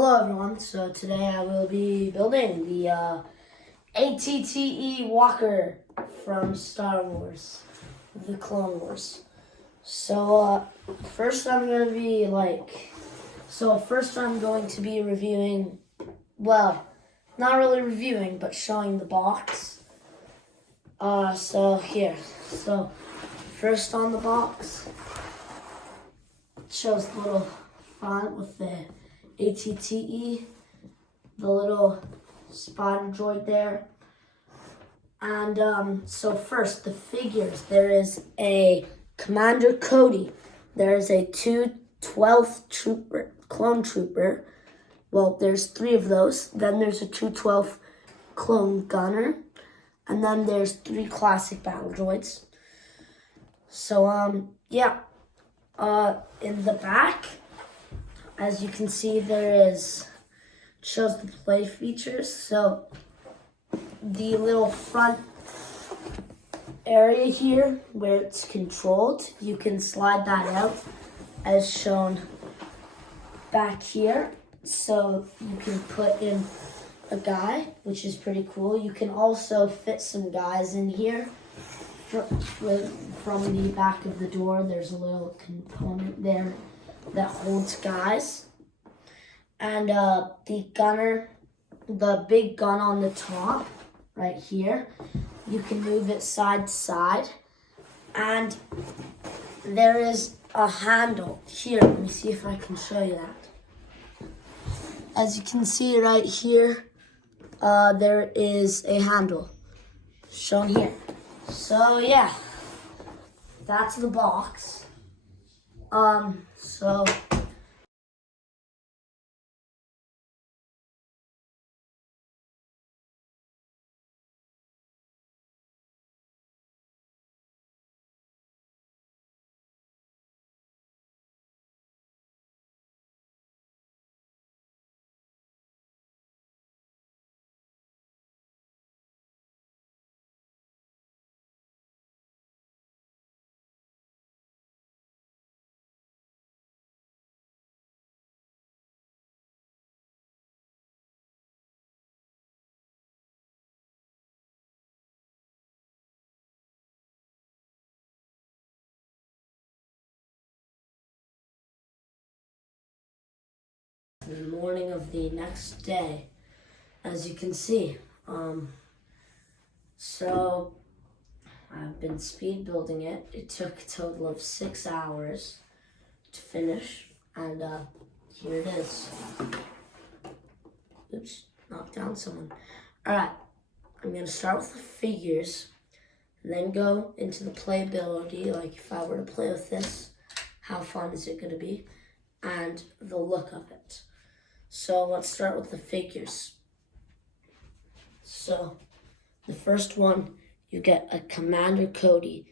Hello everyone, so today I will be building the ATTE Walker from Star Wars, the Clone Wars. So first I'm going to be reviewing, well, not really reviewing, but showing the box. So first on the box, it shows the little font with the ATTE, the little spider droid there. And so first, the figures. There is a Commander Cody. There is a 212th Trooper, Clone Trooper. Well, there's 3 of those. Then there's a 212th Clone Gunner. And then there's 3 classic battle droids. So, in the back, as you can see, shows the play features. So the little front area here where it's controlled, you can slide that out as shown back here. So you can put in a guy, which is pretty cool. You can also fit some guys in here. From the back of the door, there's a little component there that holds guys. And the gunner, the big gun on the top, right here, you can move it side to side. And there is a handle here. Let me see if I can show you that. As you can see right here, there is a handle shown here. So yeah, that's the box. The morning of the next day, as you can see. So I've been speed building it. It took a total of 6 hours to finish, and here it is. Oops, knocked down someone. Alright, I'm gonna start with the figures, and then go into the playability, like if I were to play with this, how fun is it gonna be, and the look of it. So let's start with the figures. So the first one, you get a Commander Cody,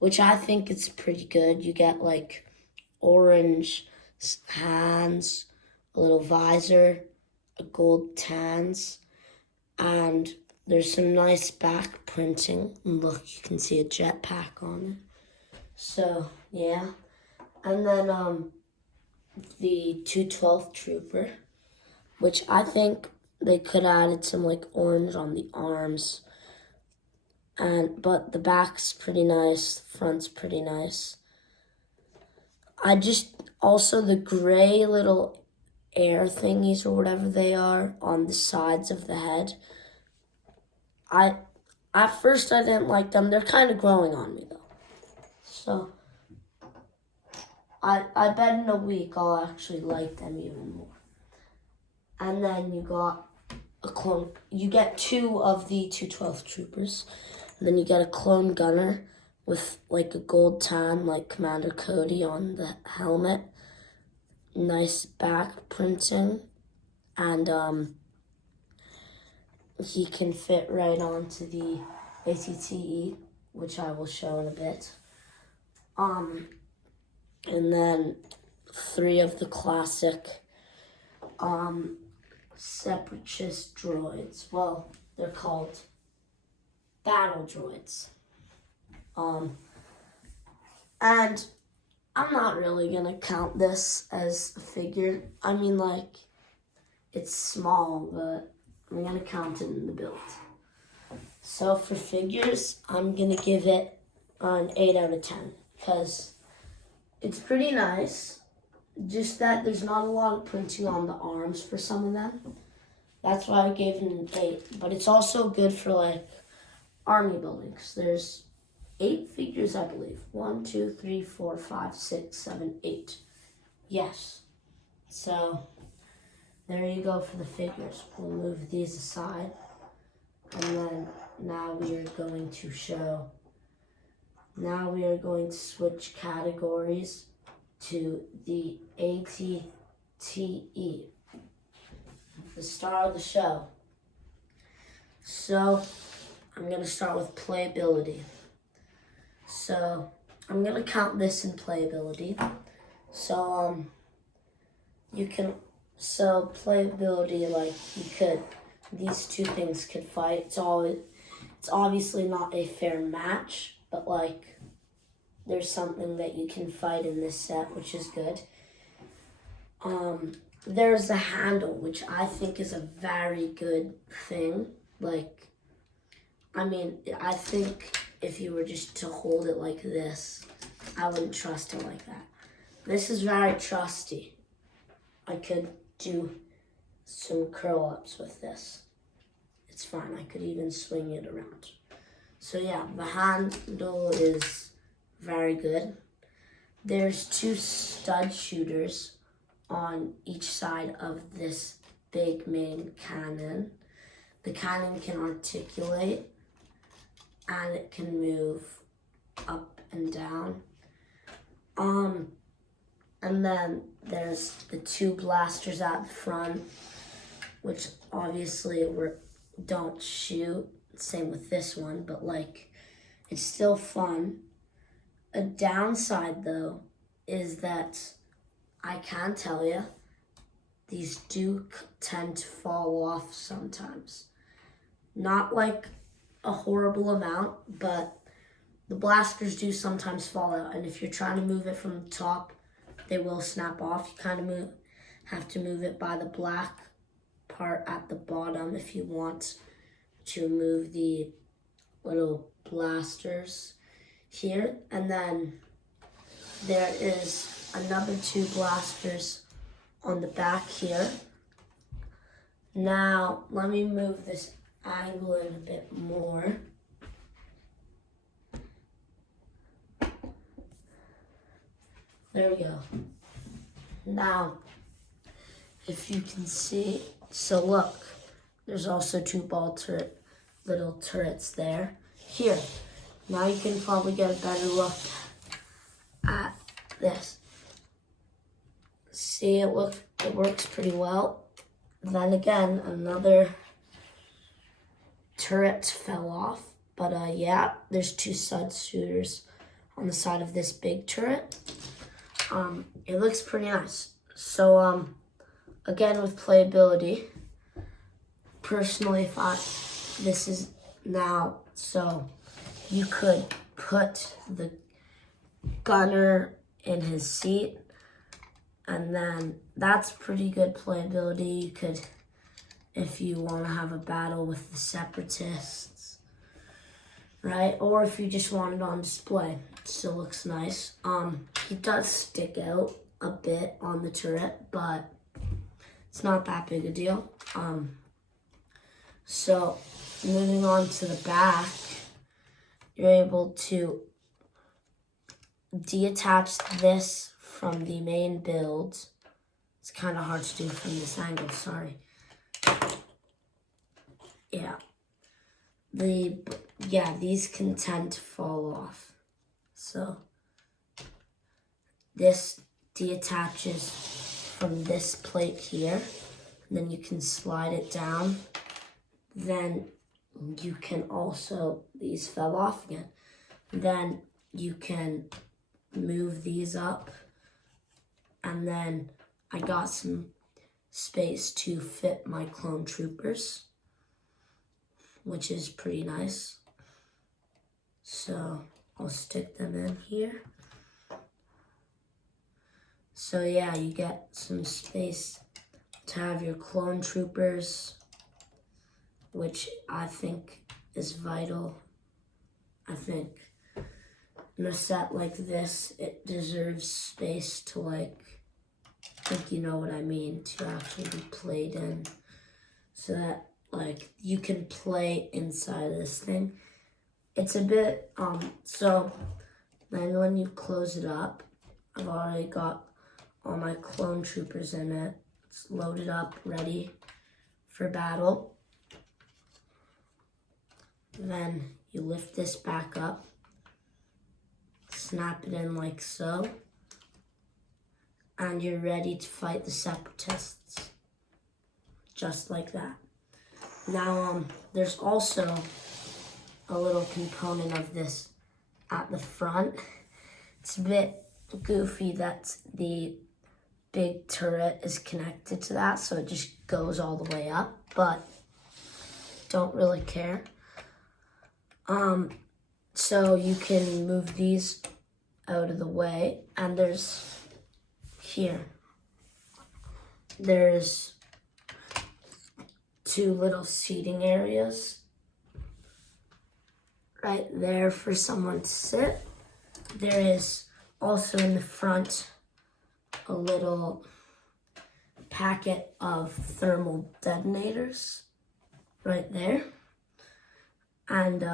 which I think is pretty good. You get like orange hands, a little visor, a gold tans, and there's some nice back printing. And look, you can see a jetpack on it. So yeah, and then the 212th Trooper, which I think they could have added some like orange on the arms. But the back's pretty nice, the front's pretty nice. Also the gray little air thingies or whatever they are on the sides of the head. At first I didn't like them. They're kind of growing on me though. So I bet in a week I'll actually like them even more. And then you got a clone. You get 2 of the 212th Troopers. And then you get a clone gunner with like a gold tan, like Commander Cody on the helmet. Nice back printing. And he can fit right onto the ATTE, which I will show in a bit. And then 3 of the classic separatist droids. Well, they're called battle droids. And I'm not really gonna count this as a figure. I mean, like, it's small, but I'm gonna count it in the build. So for figures, I'm gonna give it an 8 out of 10 because it's pretty nice. Just that there's not a lot of printing on the arms for some of them. That's why I gave it an 8. But it's also good for like army building because there's 8 figures, I believe. 1, 2, 3, 4, 5, 6, 7, 8. Yes. So there you go for the figures. We'll move these aside. And then now we are going to switch categories to the ATTE, the star of the show. So I'm going to start with playability. So I'm going to count this in playability. So playability, like these two things could fight. It's obviously not a fair match, but like there's something that you can fight in this set, which is good. There's a handle, which I think is a very good thing. Like, I mean, I think if you were just to hold it like this, I wouldn't trust it like that. This is very trusty. I could do some curl-ups with this. It's fine. I could even swing it around. So yeah, the handle is very good. There's 2 stud shooters on each side of this big main cannon. The cannon can articulate and it can move up and down. And then there's the 2 blasters at the front, which obviously don't shoot. Same with this one, but like it's still fun. A downside though is that I can tell you these do tend to fall off sometimes. Not like a horrible amount, but the blasters do sometimes fall out, and if you're trying to move it from the top, they will snap off. You kind of have to move it by the black part at the bottom if you want to move the little blasters here. And then there is another 2 blasters on the back here. Now, let me move this angle in a bit more. There we go. Now, if you can see, so look, there's also 2 little turrets there. Here, now you can probably get a better look at this. See, it works pretty well. Then again, another turret fell off. But yeah, there's 2 stud shooters on the side of this big turret. It looks pretty nice. So again, with playability, personally, this is now, so you could put the gunner in his seat, and then that's pretty good playability. You could, if you want to have a battle with the separatists, right? Or if you just want it on display, it still looks nice. He does stick out a bit on the turret, but it's not that big a deal. So moving on to the back, you're able to detach this from the main build. It's kind of hard to do from this angle, sorry. Yeah. These can tend to fall off. So this detaches from this plate here. And then you can slide it down. Then you can also, these fell off again. Then you can move these up. And then I got some space to fit my clone troopers, which is pretty nice. So I'll stick them in here. So yeah, you get some space to have your clone troopers, which I think is vital. I think in a set like this, it deserves space to, like, I think you know what I mean, to actually be played in, so that, like, you can play inside of this thing. It's a bit, so then when you close it up, I've already got all my clone troopers in it. It's loaded up, ready for battle. Then you lift this back up, snap it in like so, and you're ready to fight the separatists, just like that. Now, there's also a little component of this at the front. It's a bit goofy that the big turret is connected to that, so it just goes all the way up, but don't really care. So you can move these out of the way, and there's two little seating areas right there for someone to sit. There is also in the front a little packet of thermal detonators right there. And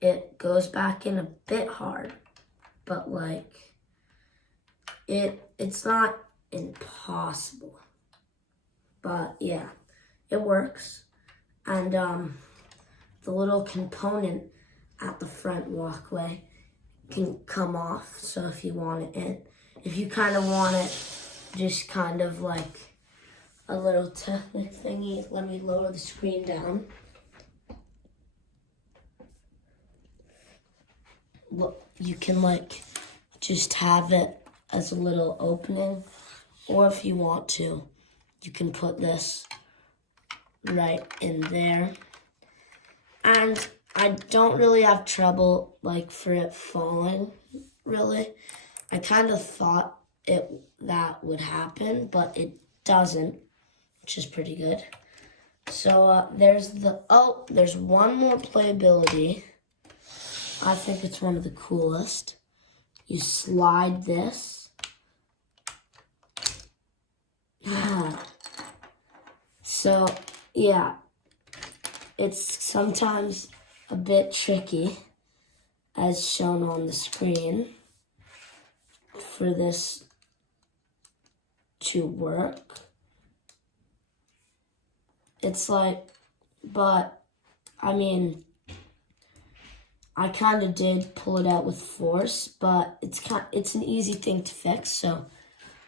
it goes back in a bit hard, but like it's not impossible. But yeah, it works. And the little component at the front walkway can come off. So if you want it, if you kind of want it, just kind of like a little technic thingy. Let me lower the screen down. Look, you can like just have it as a little opening, or if you want to, you can put this right in there. And I don't really have trouble like for it falling, really. I kind of thought that would happen, but it doesn't, which is pretty good. So there's one more playability. I think it's one of the coolest. You slide this. So, yeah, it's sometimes a bit tricky, as shown on the screen, for this to work. It's like, but, I mean, I kind of did pull it out with force, but it's an easy thing to fix, so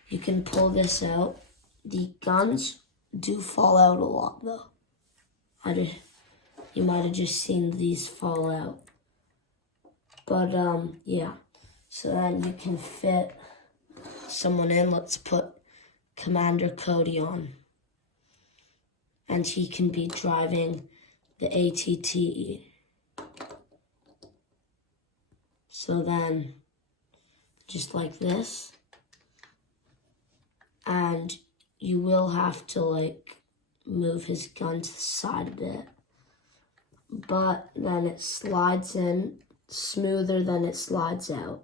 you can pull this out. The guns do fall out a lot, though. You might have just seen these fall out. But, yeah. So then you can fit someone in. Let's put Commander Cody on. And he can be driving the ATTE. So then, just like this, and you will have to like move his gun to the side a bit, but then it slides in smoother than it slides out.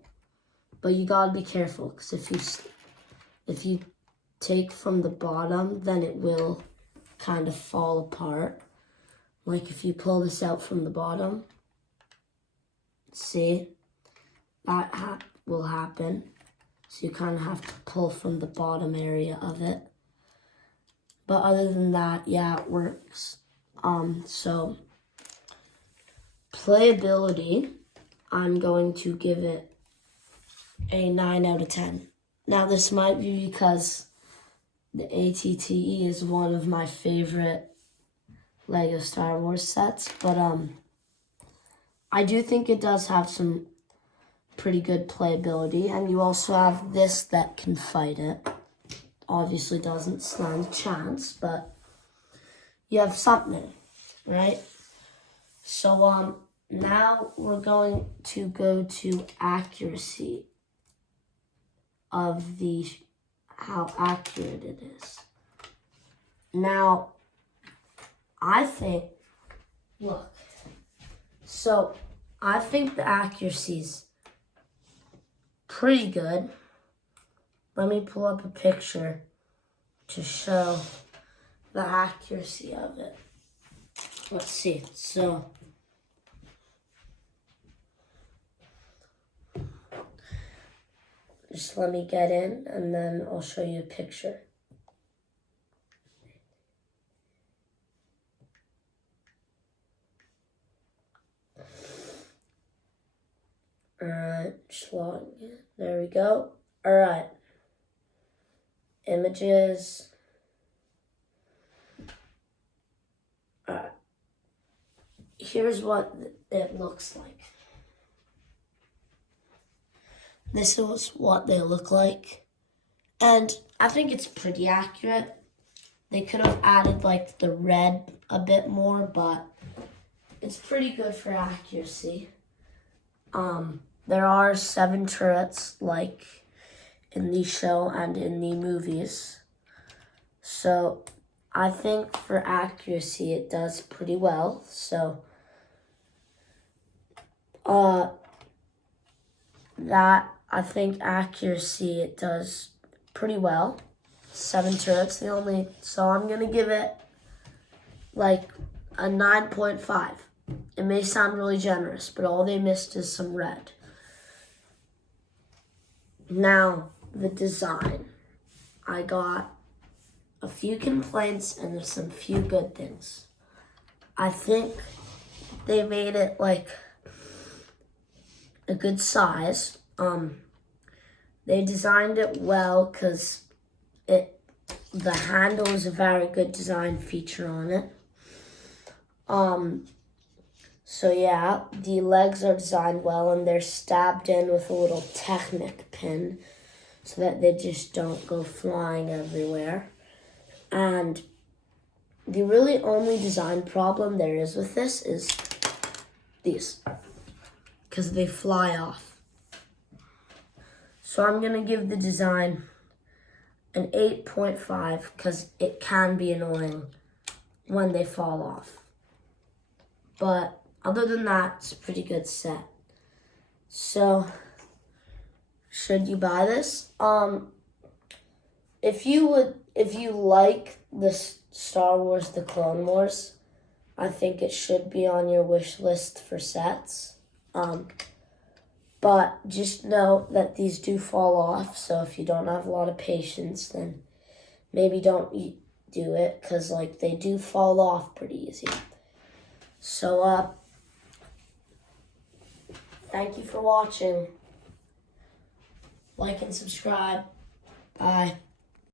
But you gotta be careful, because if you take from the bottom, then it will kind of fall apart. Like if you pull this out from the bottom, see? That will happen. So you kind of have to pull from the bottom area of it. But other than that, yeah, it works. So playability, I'm going to give it a 9 out of 10. Now this might be because the ATTE is one of my favorite Lego Star Wars sets, but I do think it does have some pretty good playability, and you also have this that can fight it. Obviously doesn't stand a chance, but you have something, right? So now we're going to go to accuracy of how accurate it is. Now, I think, look, so I think the accuracy's pretty good. Let me pull up a picture to show the accuracy of it. Let's see. So, just let me get in and then I'll show you a picture. Alright, just logging in. There we go. Alright. Images. Alright. Here's what it looks like. This is what they look like. And I think it's pretty accurate. They could have added like the red a bit more, but it's pretty good for accuracy. There are 7 turrets like in the show and in the movies. So I think for accuracy it does pretty well. So that I think accuracy it does pretty well. 7 turrets so I'm gonna give it like a 9.5. It may sound really generous, but all they missed is some red. Now, the design. I got a few complaints and there's some few good things. I think they made it like a good size. They designed it well because the handle is a very good design feature on it. So yeah, the legs are designed well and they're stabbed in with a little Technic pin so that they just don't go flying everywhere. And the really only design problem there is with this is these, because they fly off. So I'm gonna give the design an 8.5 because it can be annoying when they fall off. But other than that, it's a pretty good set. So, should you buy this? If you like the Star Wars, the Clone Wars, I think it should be on your wish list for sets. But just know that these do fall off, so if you don't have a lot of patience, then maybe don't do it, because like they do fall off pretty easy. So, thank you for watching. Like and subscribe. Bye.